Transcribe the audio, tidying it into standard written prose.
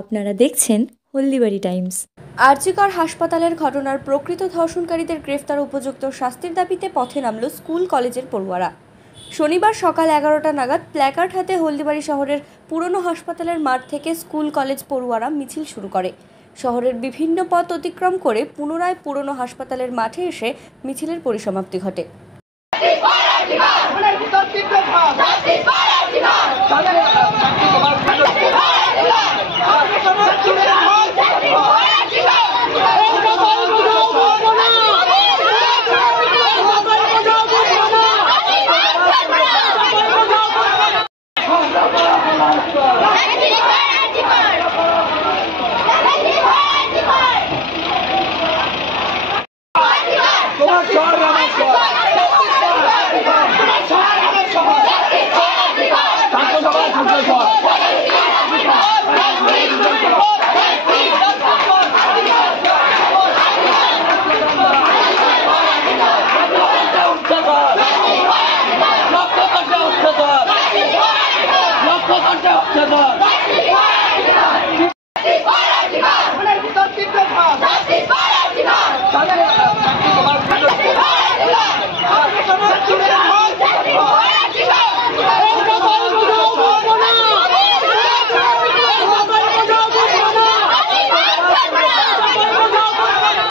আপনারা দেখছেন হলদিবাড়ি টাইমস। আরজিকর হাসপাতালের ঘটনার প্রকৃত ধর্ষণকারীদের গ্রেফতার উপযুক্ত শাস্তির দাবিতে পথে নামল স্কুল কলেজের পড়ুয়ারা। শনিবার সকাল 11টা নাগাদ প্ল্যাকার্ড হাতে হলদিবাড়ি শহরের পুরনো হাসপাতালের মাঠ থেকে স্কুল কলেজ পড়ুয়ারা মিছিল শুরু করে। শহরের বিভিন্ন পথ অতিক্রম করে পুনরায় পুরনো হাসপাতালের মাঠে এসে মিছিলের পরিসমাপ্তি ঘটে।